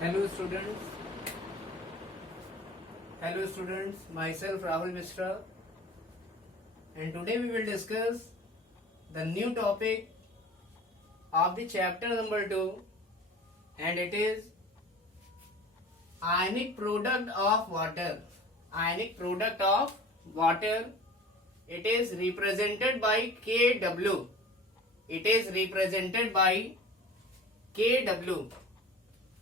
Hello students. Hello students. Myself Rahul Mishra, and today we will discuss the new topic of the chapter number 2, and it is ionic product of water. Ionic product of water. It is represented by Kw. It is represented by Kw.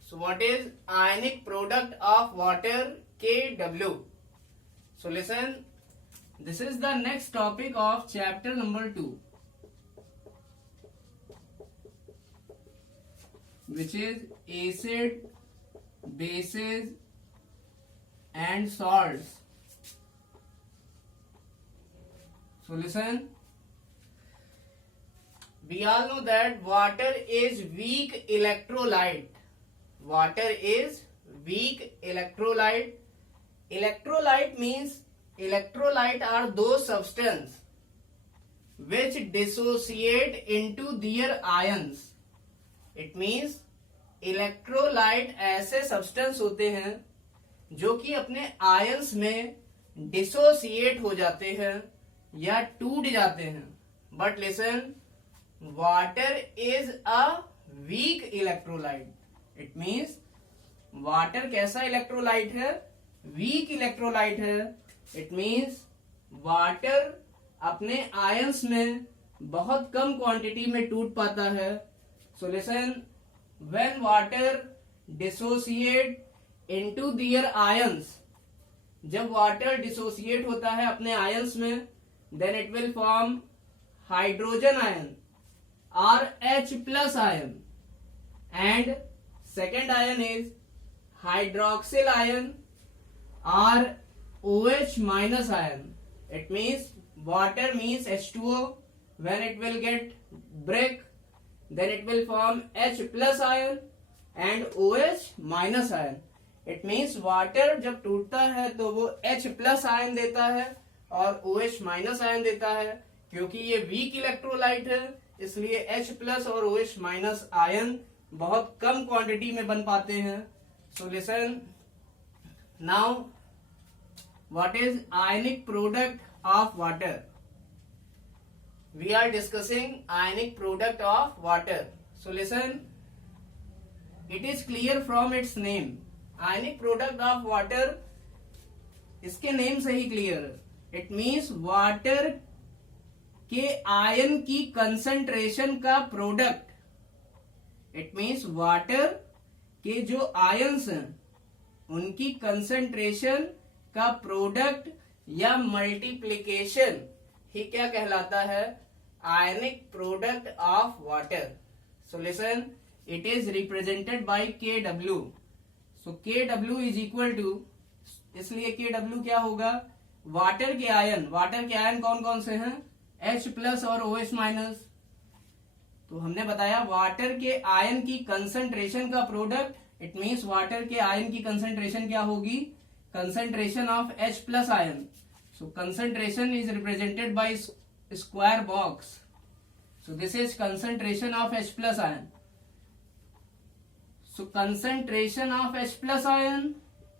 So what is ionic product of water? Kw. So listen, this is the next topic of chapter number 2, which is acid, bases and salts. So listen, we all know that water is weak electrolyte. Water is weak electrolyte. Electrolyte means electrolyte are those substances which dissociate into their ions. It means electrolyte ऐसे substance होते हैं जो कि अपने ions में dissociate हो जाते हैं या टूट जाते हैं. But listen, water is a weak electrolyte. It means water कैसा इलेक्ट्रोलाइट है? वीक इलेक्ट्रोलाइट है. इट मीन्स वाटर अपने आयंस में बहुत कम क्वांटिटी में टूट पाता है. So listen, when water dissociate into their ions, जब वाटर डिसोसिएट होता है अपने आयंस में, then it will form hydrogen ion और H+ ion, and second ion is hydroxyl ion or OH- ion. It means water means H2O. When it will get break, then it will form H+ ion and OH- ion. It means water जब टूटता है तो वो H+ ion देता है और OH- ion देता है. क्योंकि ये वीक इलेक्ट्रोलाइट है, इसलिए H+ और OH- आयन बहुत कम क्वांटिटी में बन पाते हैं. So listen, now what is ionic product of water? We are discussing ionic product of water. So listen, it is clear from its name. Ionic product of water इसके name से ही clear है. It means water के ion की concentration का product. It means water के जो ions हैं उनकी कंसंट्रेशन का प्रोडक्ट या मल्टीप्लिकेशन ही क्या कहलाता है? Ionic product of water. So listen, it is represented by Kw. So Kw is equal to, इसलिए Kw क्या होगा? वाटर के आयन. वाटर के आयन कौन कौन से हैं? H+ और OH-. तो हमने बताया वाटर के आयन की कंसंट्रेशन का प्रोडक्ट. इट मीन्स वाटर के आयन की कंसंट्रेशन क्या होगी? Concentration of H+ ion. So concentration is represented bye square box. So this is concentration of H+ ion. So concentration of H+ ion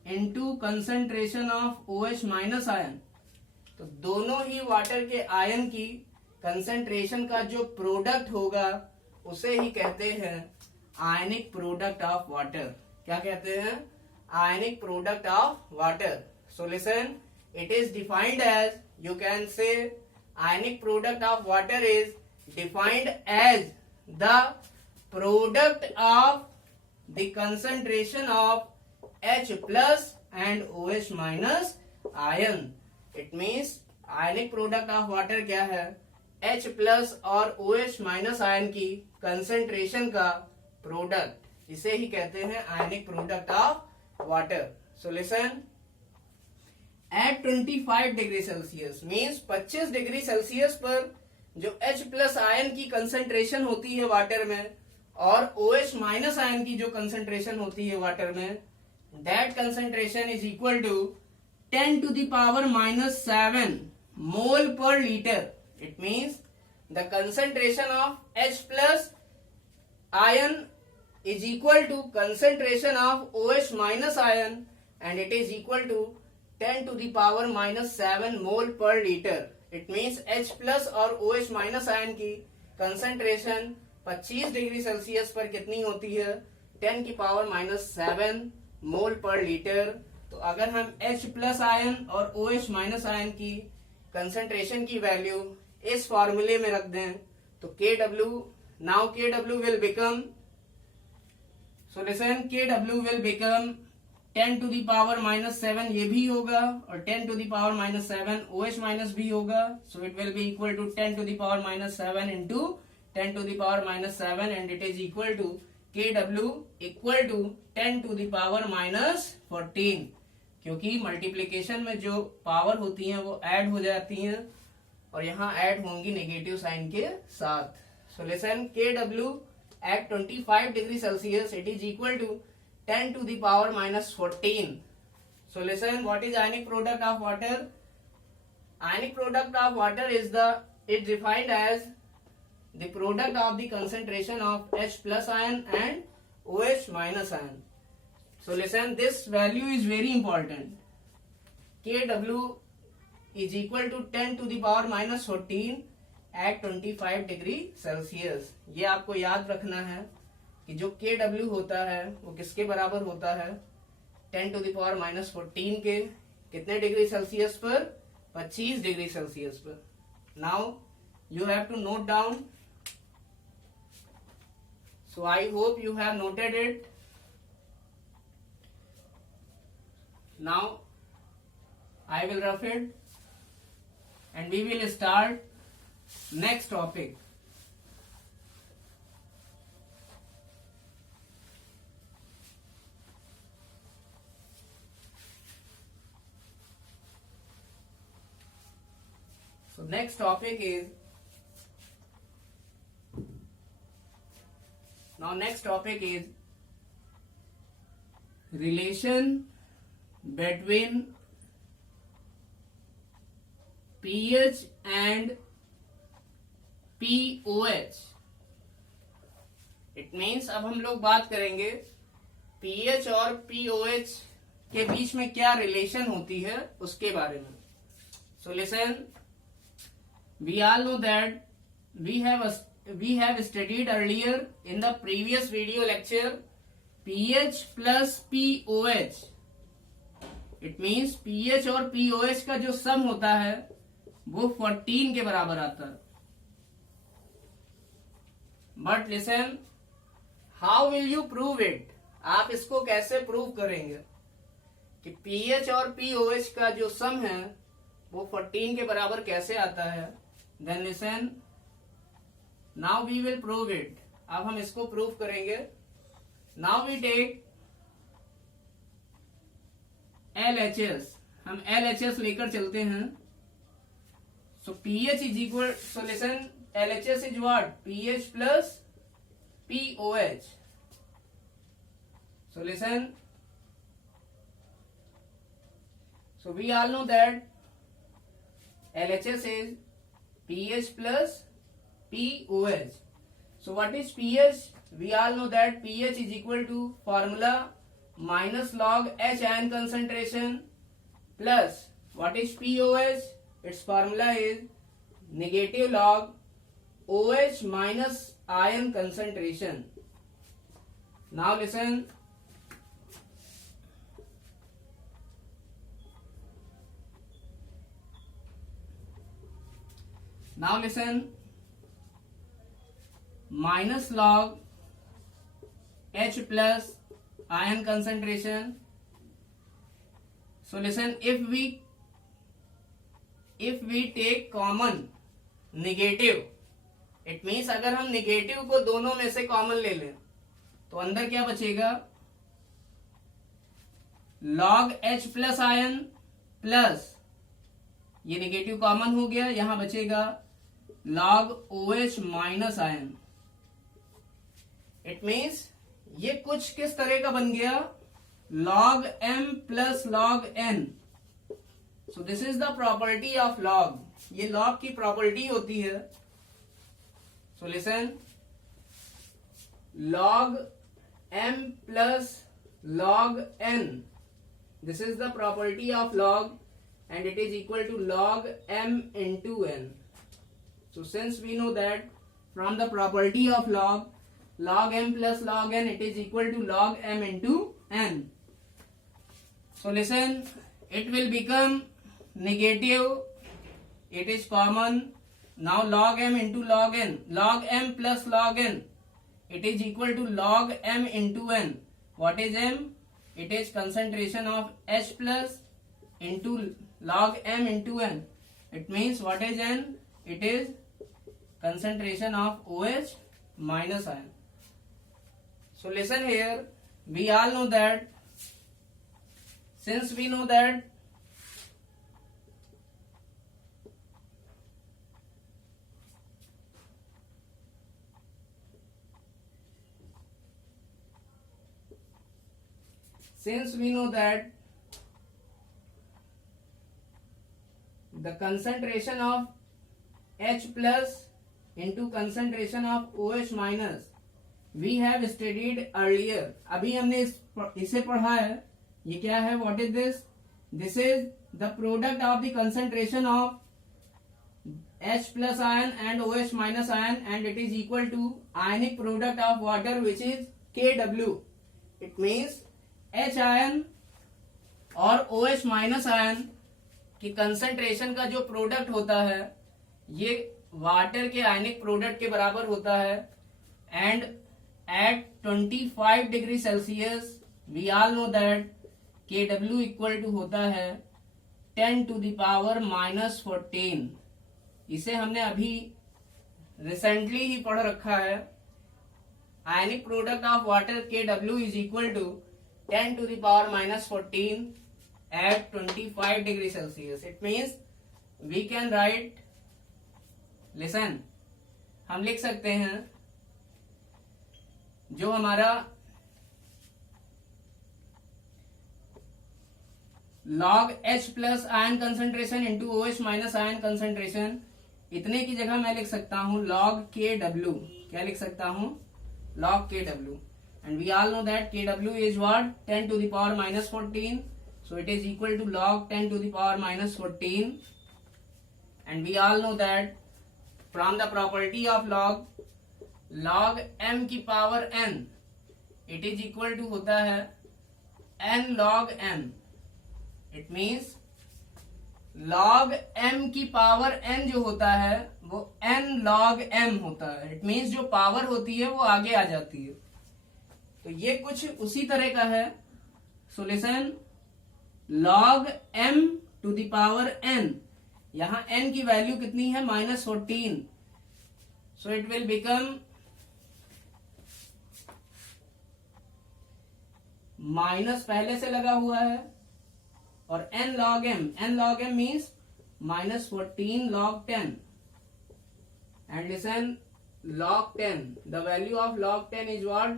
into concentration of OH- ion. तो दोनों ही water के ion की concentration का जो product होगा उसे ही कहते हैं आयनिक प्रोडक्ट ऑफ वाटर. क्या कहते हैं? Ionic product of water. So listen, it is defined as, you can say ionic product of water is defined as the product of the concentration of H+ and OH- ion. It means ionic product of water क्या है? H+ और OH- ion की concentration का product. इसे ही कहते हैं ionic product of water. So listen, at 25 degree Celsius means 25 degree Celsius पर जो H+ आयन की कंसंट्रेशन होती है वाटर में और OH- आयन की जो कंसंट्रेशन होती है वाटर में, that concentration is equal to 10⁻⁷ mole per liter. It means the concentration of H+ ion is equal to concentration of OH minus ion and it is equal to 10 to the power minus 7 mole per liter. It means H plus और OH minus ion की concentration 25 degree Celsius पर कितनी होती है? 10 की power minus 7 मोल पर litre. तो अगर हम H प्लस आयन और OH माइनस आयन की कंसेंट्रेशन की वैल्यू इस फॉर्मूले में रख दें तो KW, now KW will become, so listen, KW will become 10 to the power minus 7 ये भी होगा और 10 to the power minus 7 OH minus भी होगा. So it will be equal to 10 to the power minus 7 into 10 to the power minus 7 and it is equal to KW equal to 10 to the power minus 14. क्योंकि multiplication में जो power होती हैं वो add हो जाती हैं और यहाँ ऐड होंगी नेगेटिव साइन के साथ. सो listen, KW at 25 degree Celsius it is equal to 10 to the power minus 14. So listen, what is ionic product of water? Ionic product of water is it's defined as the product of the concentration of H plus ion and OH minus ion. So listen, this value is very important. KW is equal to 10 to the power minus 14 at 25 degree Celsius. ये आपको याद रखना है कि जो KW होता है वो किसके बराबर होता है? 10 to the power minus 14 के कितने डिग्री सेल्सियस पर? 25 डिग्री सेल्सियस पर. Now you have to note down. So I hope you have noted it. Now I will rough it and we will start next topic. So next topic is, relation between pH and pOH. It means अब हम लोग बात करेंगे pH और pOH के बीच में क्या relation होती है उसके बारे में. So listen, we all know that we have studied earlier in the previous video lecture pH plus pOH. It means pH और pOH का जो सम होता है वो 14 के बराबर आता है. But listen, how will you prove it? आप इसको कैसे प्रूव करेंगे कि pH और pOH का जो सम है वो 14 के बराबर कैसे आता है? Then listen, now we will prove it. अब हम इसको प्रूव करेंगे. Now we take LHS. हम LHS लेकर चलते हैं. So pH is equal, so listen, LHS is what? pH plus pOH. So listen, so we all know that LHS is pH plus pOH. So what is pH? We all know that pH is equal to formula minus log H ion concentration plus what is pOH? Its formula is negative log OH minus ion concentration. Now listen, minus log H plus ion concentration. So listen, if we take common negative, it means अगर हम negative को दोनों में से common ले लें तो अंदर क्या बचेगा? log H plus ion plus ये नेगेटिव कॉमन हो गया, यहां बचेगा log OH minus ion. It means ये कुछ किस तरह का बन गया? log M plus log N. So this is the property of log. ये log की प्रॉपर्टी होती है. So listen, log m plus log n. This is the property of log and it is equal to log m into n. So since we know that from the property of log m plus log n, it is equal to log m into n. So listen, it will become negative, it is common. Now log m into log n, log m plus log n, it is equal to log m into n. What is m? It is concentration of H plus into log m into n. It means what is n? It is concentration of OH minus ion. So listen here, we all know that, since we know that the concentration of H plus into concentration of OH minus we have studied earlier. अभी हमने इसे पढ़ा है. ये क्या है? What is this? This is the product of the concentration of H plus ion and OH minus ion, and it is equal to ionic product of water, which is Kw. It means H ion और OH minus ion की concentration का जो product होता है ये water के ionic product के बराबर होता है. And at 25 degree Celsius we all know that Kw equal to होता है 10 to the power minus 14. इसे हमने अभी रिसेंटली ही पढ़ रखा है. Ionic product of water Kw is equal to 10 to the power minus 14 at 25 degree Celsius. It means we can write, listen, हम लिख सकते हैं जो हमारा log H plus ion concentration into OH minus ion concentration, इतने की जगह मैं लिख सकता हूं log Kw. क्या लिख सकता हूं? log Kw. And we all know that Kw is what? 10 to the power minus 14. So it is equal to log 10 to the power minus 14. And we all know that from the property of log m की power n, it is equal to होता है n log m. It means log m की power n जो होता है वो n log m होता है. It means जो पावर होती है वो आगे आ जाती है. तो ये कुछ उसी तरह का है. So listen, log m to the power n, यहां n की वैल्यू कितनी है? -14. So it will become minus पहले से लगा हुआ है और n log m means -14 log 10. And listen, log 10, the value of log 10 is what?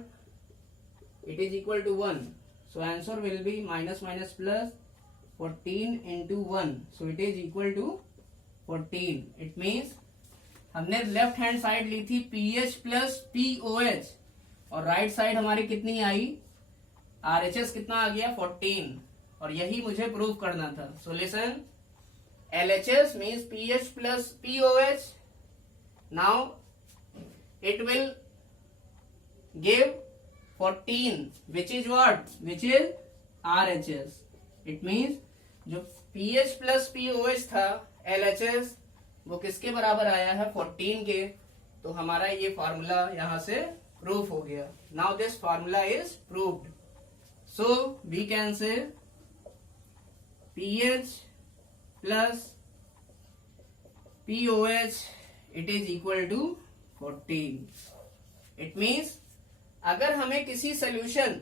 It is equal to 1. So answer will be minus plus 14 into 1. So it is equal to 14. It means हमने left hand side ली थी PH plus POH और right side हमारी कितनी आई? RHS कितना आ गया? 14. और यही मुझे प्रूव करना था. So listen, LHS means PH plus POH. Now it will give 14, which is what? Which is RHS. It means जो PH plus POH था LHS वो किसके बराबर आया है? 14 के. तो हमारा ये फॉर्मूला यहां से प्रूफ हो गया. Now this formula is proved. So we can say PH plus POH it is equal to 14. It means अगर हमें किसी सोल्यूशन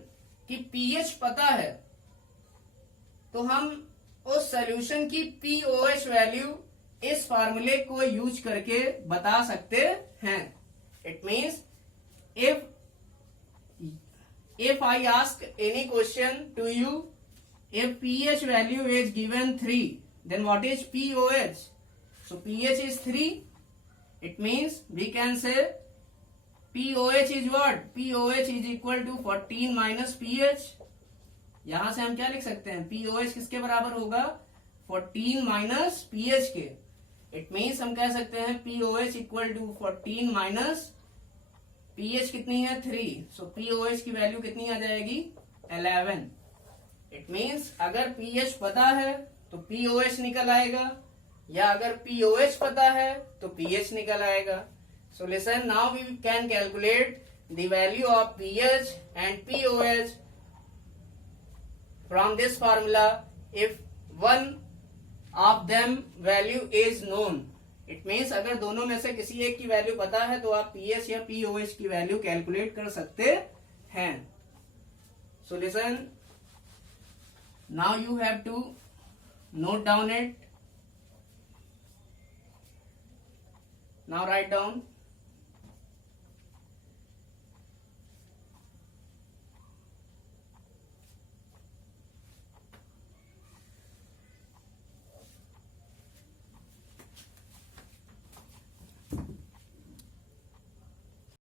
की pH पता है तो हम उस सोल्यूशन की POH वैल्यू इस फार्मूले को यूज करके बता सकते हैं. It means if I ask any question to you, if pH value is given 3, then what is POH? So pH is 3. It means we can say POH is what? POH is equal to 14 minus pH. यहां से हम क्या लिख सकते हैं? POH किसके बराबर होगा? 14 माइनस पीएच के। इट मीन्स हम कह सकते हैं POH equal to 14 minus pH कितनी है? 3। सो POH की वैल्यू कितनी आ जाएगी? 11। इट मीन्स अगर pH पता है तो POH निकल आएगा, या अगर POH पता है तो pH निकल आएगा। So listen, now we can calculate the value of pH and POH from this formula if one of them value is known. इट मीन्स अगर दोनों में से किसी एक की वैल्यू पता है तो आप pH या POH की वैल्यू कैलकुलेट कर सकते हैं। So listen, now you have to note down it. Now write down